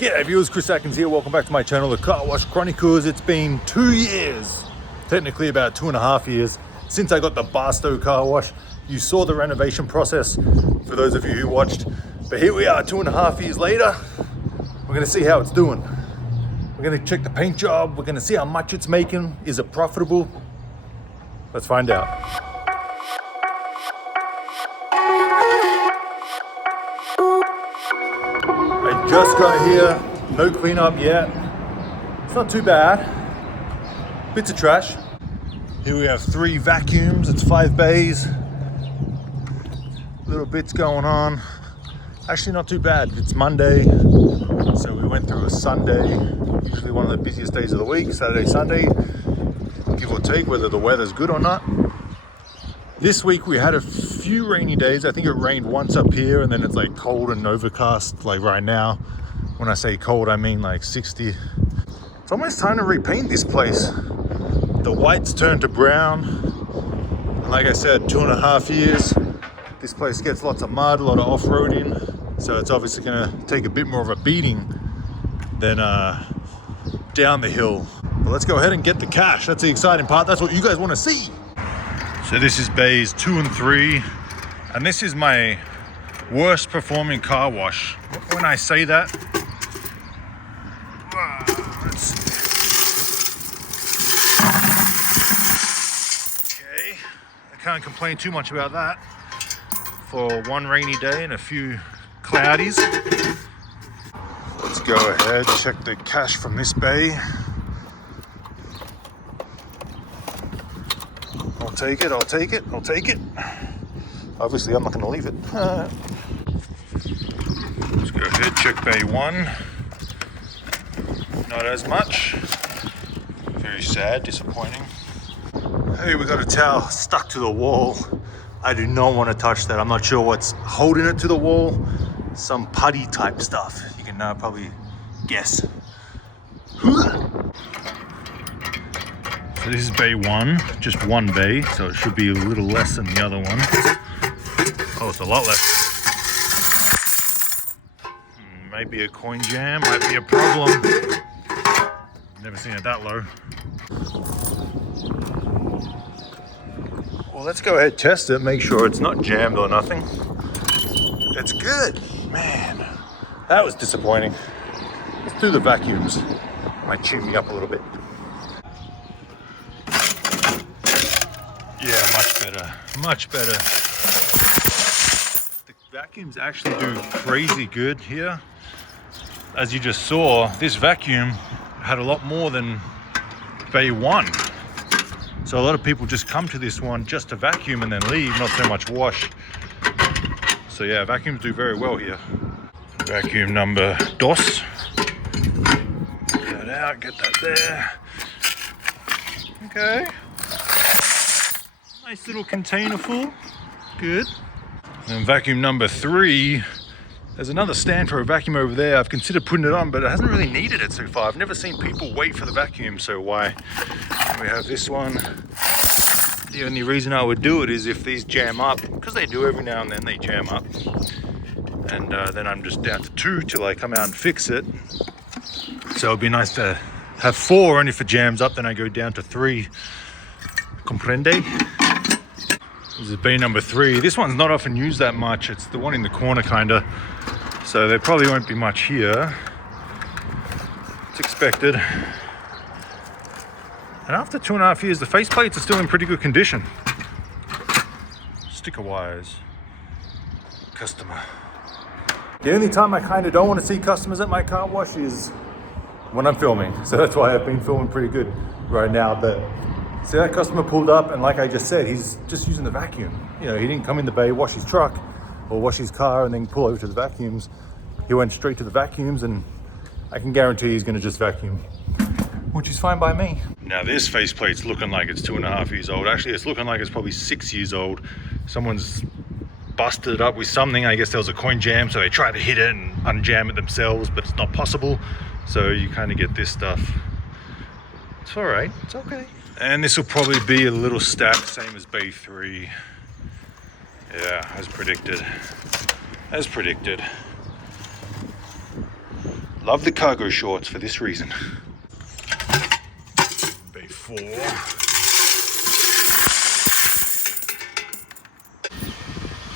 G'day viewers, Chris Atkins here. Welcome back to my channel, The Car Wash Chronicles. It's been 2 years, technically about 2.5 years, since I got the Barstow car wash. You saw the renovation process for those of you who watched. But here we are 2.5 years later. We're gonna see how it's doing. We're gonna check the paint job. We're gonna see how much it's making. Is it profitable? Let's find out. I just got here, no cleanup yet. It's not too bad. Bits of trash. Here we have 3 vacuums, it's 5 bays. Little bits going on. Actually not too bad, it's Monday. So we went through a Sunday, usually one of the busiest days of the week, Saturday, Sunday, give or take, whether the weather's good or not. This week we had a few rainy days. I think it rained once up here and then it's like cold and overcast like right now. When I say cold, I mean like 60. It's almost time to repaint this place. The white's turned to brown. And like I said, 2.5 years. This place gets lots of mud, a lot of off-roading. So it's obviously gonna take a bit more of a beating than down the hill. But let's go ahead and get the cash. That's the exciting part. That's what you guys wanna see. So this is bays 2 and 3, and this is my worst performing car wash. When I say that, okay, I can't complain too much about that for one rainy day and a few cloudies. Let's go ahead, check the cash from this bay. I'll take it, I'll take it, I'll take it. Obviously, I'm not going to leave it. Let's go ahead, check bay 1. Not as much. Very sad, disappointing. Hey, we got a towel stuck to the wall. I do not want to touch that. I'm not sure what's holding it to the wall. Some putty type stuff. You can probably guess. So this is bay 1, just one bay, so it should be a little less than the other one. Oh, it's a lot less. Maybe a coin jam, might be a problem. Never seen it that low. Well, let's go ahead, test it, make sure it's not jammed or nothing. It's good, man. That was disappointing. Let's do the vacuums. Might chew me up a little bit. Yeah, much better, much better. The vacuums actually do crazy good here. As you just saw, this vacuum had a lot more than bay 1. So a lot of people just come to this one just to vacuum and then leave, not so much wash. So yeah, vacuums do very well here. Vacuum number 2. Get that out, get that there. Okay. Nice little container full, good. And vacuum number 3, there's another stand for a vacuum over there. I've considered putting it on, but it hasn't really needed it so far. I've never seen people wait for the vacuum, so why? We have this one. The only reason I would do it is if these jam up, because they do every now and then, they jam up. And then I'm just down to 2 till I come out and fix it. So it'd be nice to have 4, and if it jams up, then I go down to 3. Comprende? This is bay number 3. This one's not often used that much. It's the one in the corner kinda. So there probably won't be much here. It's expected. And after 2.5 years, the faceplates are still in pretty good condition. Sticker wires. Customer. The only time I kinda don't want to see customers at my car wash is when I'm filming. So that's why I've been filming pretty good right now. See, that customer pulled up, and like I just said, he's just using the vacuum. You know, he didn't come in the bay, wash his truck or wash his car and then pull over to the vacuums. He went straight to the vacuums, and I can guarantee he's gonna just vacuum, which is fine by me. Now this faceplate's looking like it's 2.5 years old. Actually, it's looking like it's probably 6 years old. Someone's busted it up with something. I guess there was a coin jam, so they tried to hit it and unjam it themselves, but it's not possible. So you kind of get this stuff. It's all right, it's okay. And this will probably be a little stacked, same as bay 3. Yeah, as predicted. As predicted. Love the cargo shorts for this reason. Before.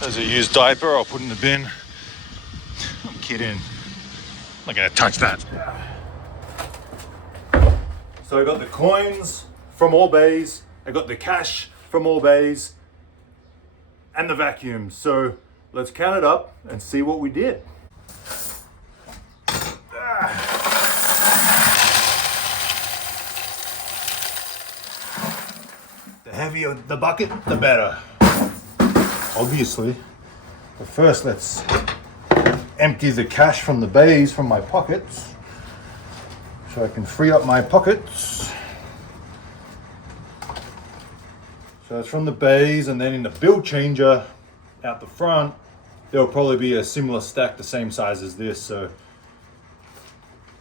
There's a used diaper I'll put in the bin. I'm kidding. I'm not gonna touch that. So I got the coins from all bays. I got the cash from all bays. And the vacuum. So let's count it up and see what we did. The heavier the bucket, the better. Obviously. But first, let's empty the cash from the bays from my pockets so I can free up my pockets. So it's from the bays, and then in the bill changer out the front, there'll probably be a similar stack the same size as this. So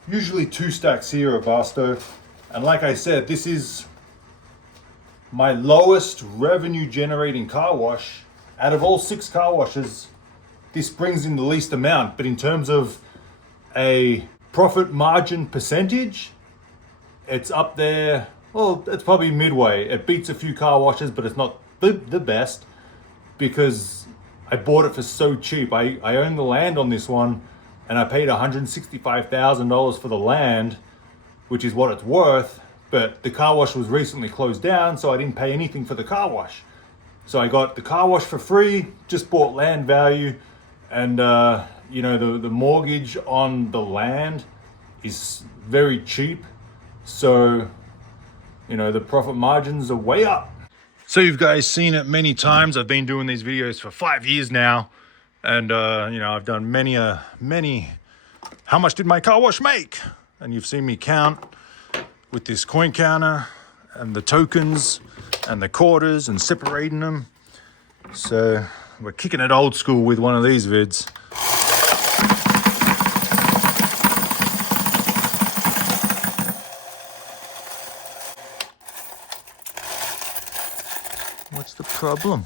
usually 2 stacks here at Barstow. And like I said, this is my lowest revenue generating car wash. Out of all 6 car washes, this brings in the least amount. But in terms of a profit margin percentage, it's up there. Well, it's probably midway. It beats a few car washes, but it's not the best because I bought it for so cheap. I own the land on this one, and I paid $165,000 for the land, which is what it's worth. But the car wash was recently closed down, so I didn't pay anything for the car wash. So I got the car wash for free, just bought land value, and you know, the mortgage on the land is very cheap. So, you know, the profit margins are way up. So you've guys seen it many times. I've been doing these videos for 5 years now. And, you know, I've done many, how much did my car wash make? And you've seen me count with this coin counter and the tokens and the quarters and separating them. So we're kicking it old school with one of these vids. What's the problem?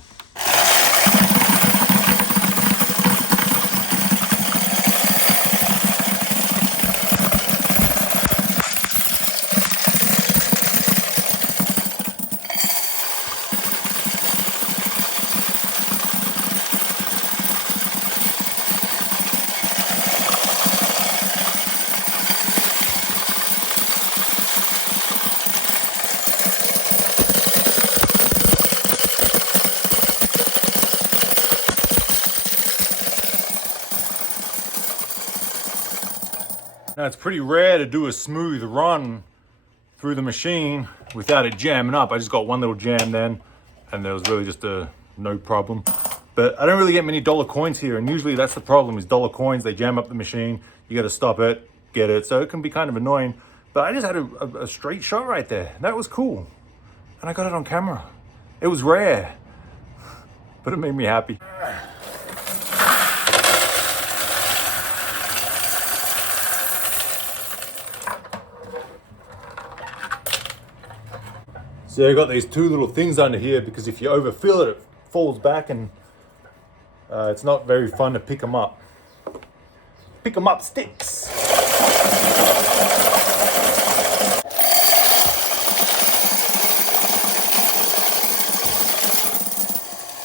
Now it's pretty rare to do a smooth run through the machine without it jamming up. I just got one little jam then, and there was really just no problem. But I don't really get many dollar coins here, and usually that's the problem, is dollar coins. They jam up the machine, you got to stop it, get it. So it can be kind of annoying. But I just had a straight shot right there. That was cool. And I got it on camera. It was rare, but it made me happy. So I got these 2 little things under here because if you overfill it, it falls back, and it's not very fun to pick them up. Pick them up sticks.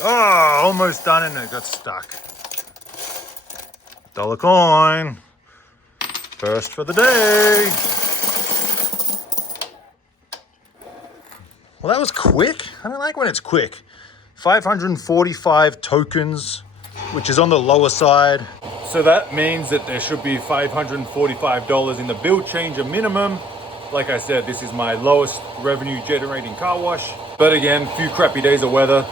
Oh, almost done and it got stuck. Dollar coin. First for the day. Well, that was quick. I don't like when it's quick. 545 tokens, which is on the lower side. So that means that there should be $545 in the bill changer minimum. Like I said, this is my lowest revenue generating car wash. But again, a few crappy days of weather.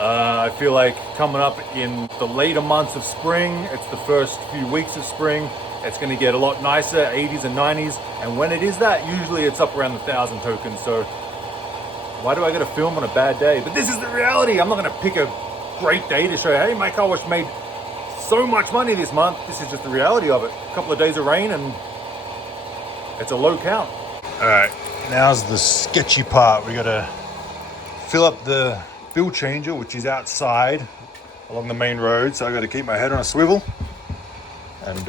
I feel like coming up in the later months of spring, it's the first few weeks of spring, it's gonna get a lot nicer, 80s and 90s. And when it is that, usually it's up around 1,000 tokens. So why do I gotta film on a bad day? But this is the reality. I'm not gonna pick a great day to show you, hey, my car wash made so much money this month. This is just the reality of it. A couple of days of rain and it's a low count. All right, now's the sketchy part. We gotta fill up the bill changer, which is outside along the main road. So I gotta keep my head on a swivel and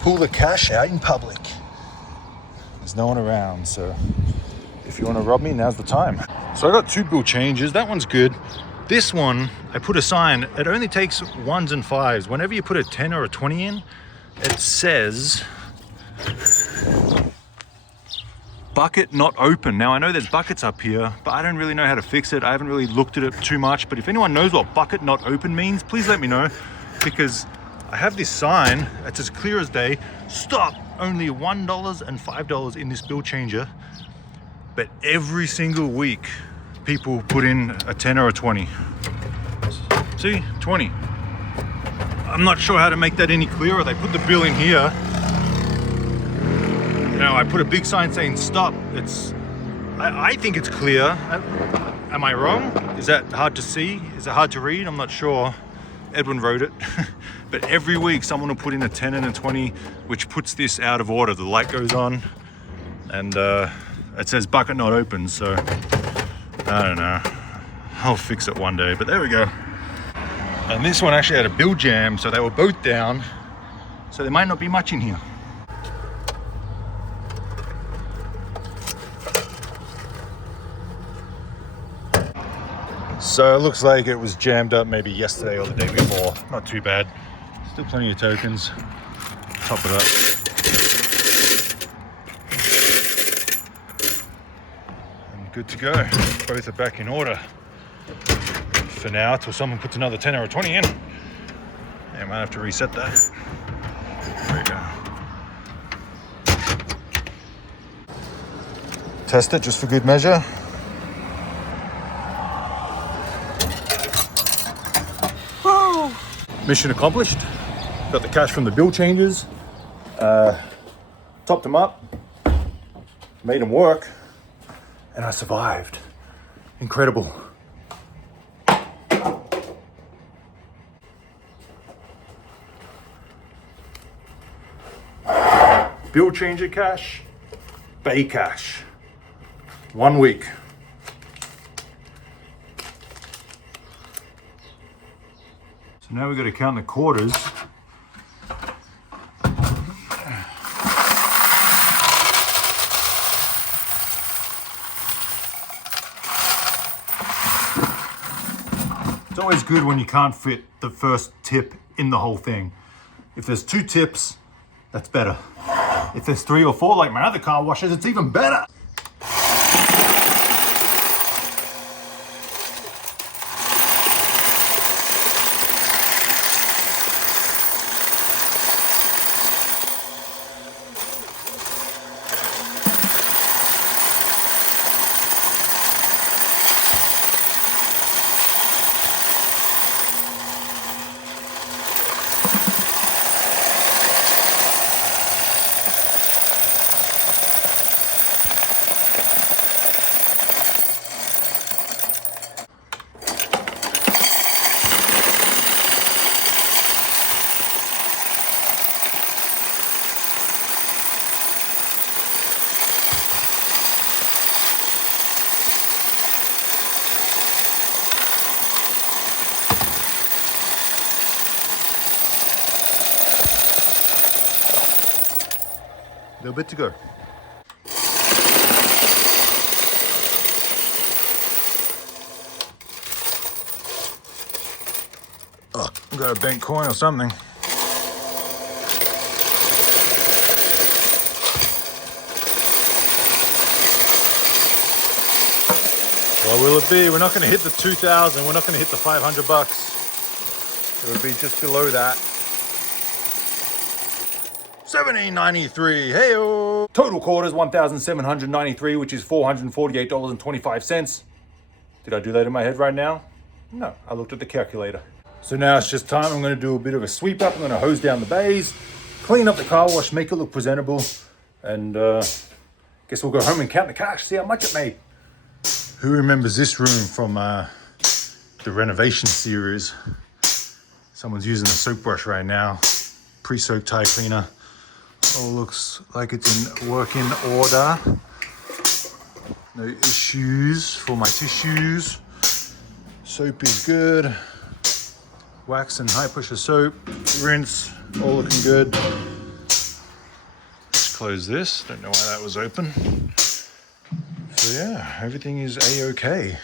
pull the cash out in public. There's no one around, so if you want to rob me, now's the time. So I got 2 bill changes. That one's good. This one, I put a sign. It only takes 1s and 5s. Whenever you put a 10 or a 20 in, it says bucket not open. Now I know there's buckets up here, but I don't really know how to fix it. I haven't really looked at it too much, but if anyone knows what bucket not open means, please let me know, because I have this sign, it's as clear as day, stop, only $1 and $5 in this bill changer, but every single week people put in a 10 or a 20. See, 20. I'm not sure how to make that any clearer. They put the bill in here. You know, I put a big sign saying stop. I think it's clear. Am I wrong? Is that hard to see? Is it hard to read? I'm not sure. Edwin wrote it. But every week someone will put in a 10 and a 20, which puts this out of order. The light goes on and it says bucket not open. So I don't know. I'll fix it one day, but there we go. And this one actually had a bill jam, so they were both down. So there might not be much in here. So it looks like it was jammed up maybe yesterday or the day before. Not too bad. Still plenty of tokens. Top it up. And good to go. Both are back in order. For now, till someone puts another 10 or a 20 in. Yeah, I might have to reset that. There we go. Test it just for good measure. Woo! Mission accomplished. Got the cash from the bill changes. Topped them up. Made them work. And I survived. Incredible. Bill changer cash, bay cash. 1 week. So now we've got to count the quarters. It's always good when you can't fit the first tip in the whole thing. If there's 2 tips, that's better. If there's 3 or 4, like my other car washes, it's even better. A little bit to go. Oh, got a bent coin or something. What will it be? We're not going to hit the 2,000. We're not going to hit the 500 bucks. It would be just below that. 1793. Hey-o. Total quarters 1,793, which is $448.25. Did I do that in my head right now? No, I looked at the calculator. So now it's just time. I'm going to do a bit of a sweep up. I'm going to hose down the bays, clean up the car wash, make it look presentable, and guess we'll go home and count the cash, see how much it made. Who remembers this room from the renovation series? Someone's using a soap brush right now. Pre-soaked tire cleaner. All looks like it's in working order. No issues for my tissues. Soap is good. Wax and high pressure soap. Rinse, all looking good. close this. Don't know why that was open. So yeah, everything is A-okay.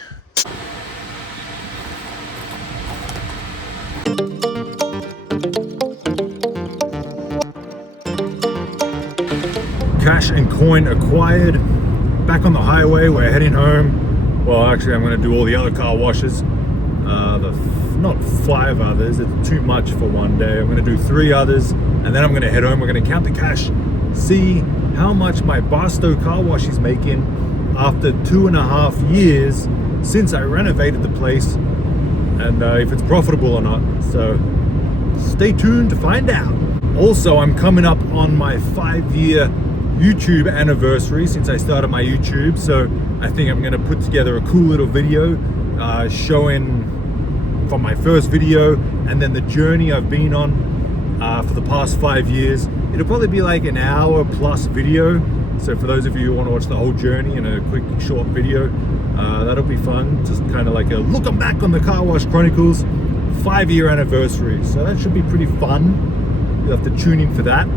Cash and coin acquired. Back on the highway, we're heading home. Well, actually, I'm going to do all the other car washes. Not 5 others, it's too much for one day. I'm going to do 3 others, and then I'm going to head home. We're going to count the cash, see how much my Barstow car wash is making after 2.5 years since I renovated the place, and if it's profitable or not. So stay tuned to find out. Also, I'm coming up on my 5-year YouTube anniversary since I started my YouTube, so I think I'm going to put together a cool little video showing from my first video and then the journey I've been on for the past 5 years. It'll probably be like an hour plus video, so for those of you who want to watch the whole journey in a quick short video, that'll be fun. Just kind of like a looking back on the Car Wash Chronicles 5-year anniversary, so that should be pretty fun. You'll have to tune in for that.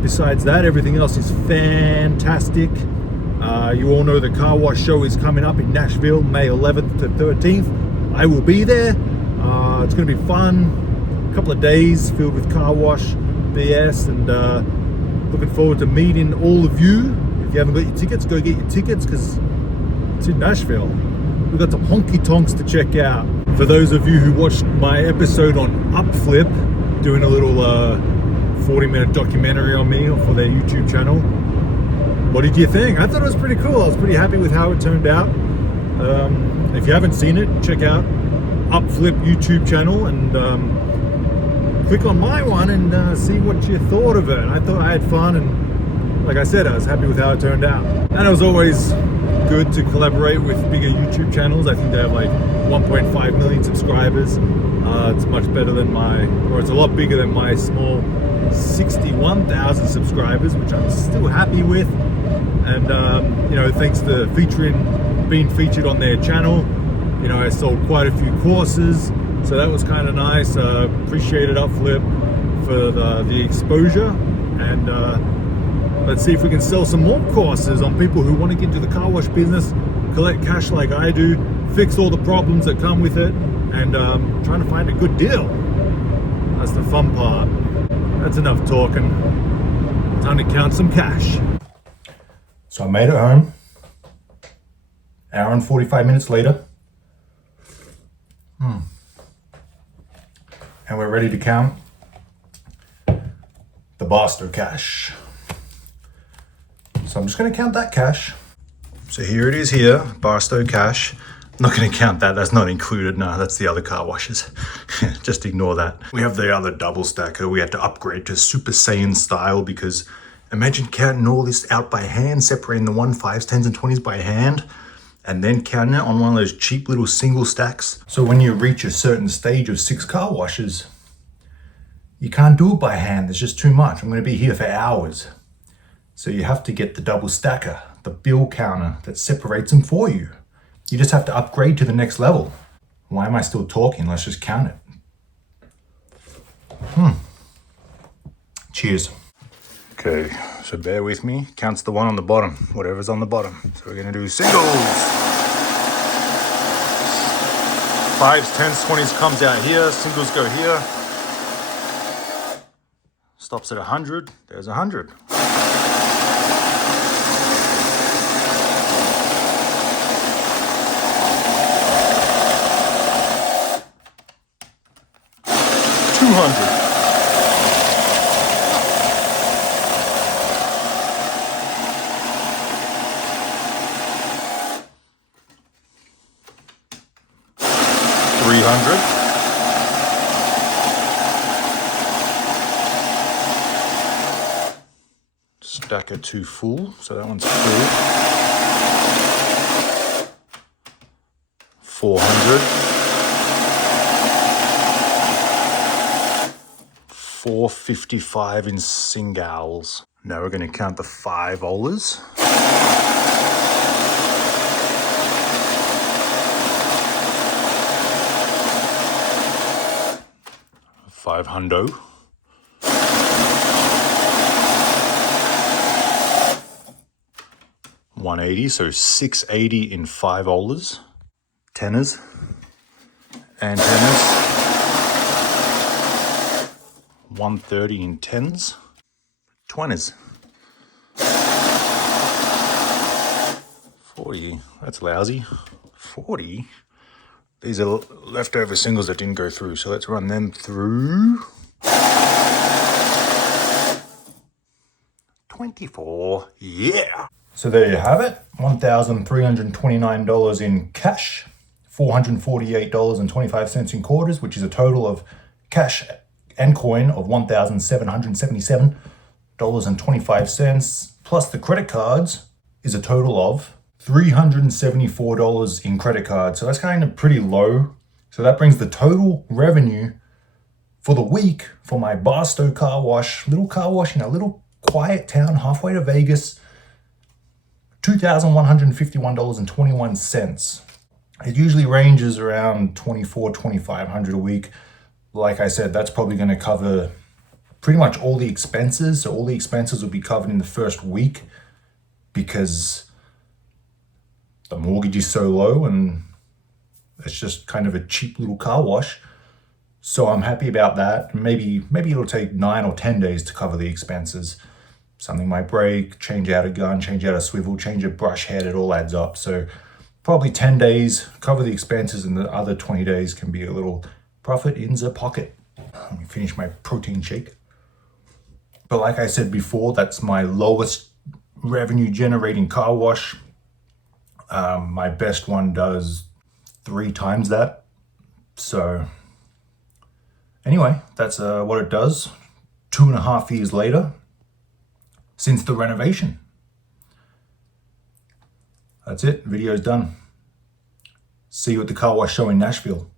Besides that, everything else is fantastic. You all know the car wash show is coming up in Nashville, May 11th to 13th. I will be there. It's going to be fun. A couple of days filled with car wash BS, and looking forward to meeting all of you. If you haven't got your tickets, go get your tickets, because it's in Nashville. We've got some honky tonks to check out. For those of you who watched my episode on Upflip, doing a little 40-minute documentary on me for their YouTube channel, what did you think? I thought it was pretty cool. I was pretty happy with how it turned out. If you haven't seen it, check out Upflip YouTube channel and click on my one and see what you thought of it. I thought I had fun, and like I said, I was happy with how it turned out. And it was always good to collaborate with bigger YouTube channels. I think they have like 1.5 million subscribers. It's much better than it's a lot bigger than my small 61,000 subscribers, which I'm still happy with. And you know, thanks to being featured on their channel, you know, I sold quite a few courses, so that was kind of nice. Appreciated Upflip for the exposure, and let's see if we can sell some more courses on people who want to get into the car wash business, collect cash like I do, fix all the problems that come with it, and trying to find a good deal. That's the fun part. That's enough talking. Time to count some cash. So I made it home. Hour and 45 minutes later. And we're ready to count the Barstow cash. So I'm just going to count that cash. So here it is here, Barstow cash. I'm not going to count that, that's not included. No, that's the other car washes. Just ignore that. We have the other double stacker. We had to upgrade to Super Saiyan style, because imagine counting all this out by hand, separating the 1, 5s, 10s, and 20s by hand, and then counting it on one of those cheap little single stacks. So when you reach a certain stage of 6 car washes, you can't do it by hand. There's just too much. I'm going to be here for hours. So you have to get the double stacker, the bill counter that separates them for you. You just have to upgrade to the next level. Why am I still talking? Let's just count it. Cheers. Okay, so bear with me. Counts the one on the bottom, whatever's on the bottom. So we're gonna do singles. 5s, 10s, 20s comes out here. Singles go here. Stops at 100. There's 100. $200. $300. Stacker 2 full, so that one's full. 400. 455 in singles. Now we're going to count the 5 olers. 500. 180, so 680 in 5 holders, tenors and tenors, 130 in 10s, 20s, 40, that's lousy, 40. These are leftover singles that didn't go through, so let's run them through. 24, yeah. So there you have it, $1,329 in cash, $448.25 in quarters, which is a total of cash and coin of $1,777.25, plus the credit cards is a total of $374 in credit cards. So that's kind of pretty low. So that brings the total revenue for the week for my Barstow car wash, little car wash in a little quiet town halfway to Vegas, $2,151.21. It usually ranges around $2,400-$2,500 a week. Like I said, that's probably going to cover pretty much all the expenses. So all the expenses will be covered in the first week because the mortgage is so low and it's just kind of a cheap little car wash. So I'm happy about that. Maybe it'll take 9 or 10 days to cover the expenses. Something might break, change out a gun, change out a swivel, change a brush head, it all adds up. So probably 10 days, cover the expenses, and the other 20 days can be a little profit in the pocket. Let me finish my protein shake. But like I said before, that's my lowest revenue generating car wash. My best one does 3 times that. So anyway, that's what it does 2.5 years later since the renovation. That's it, video's done. See you at the car wash show in Nashville.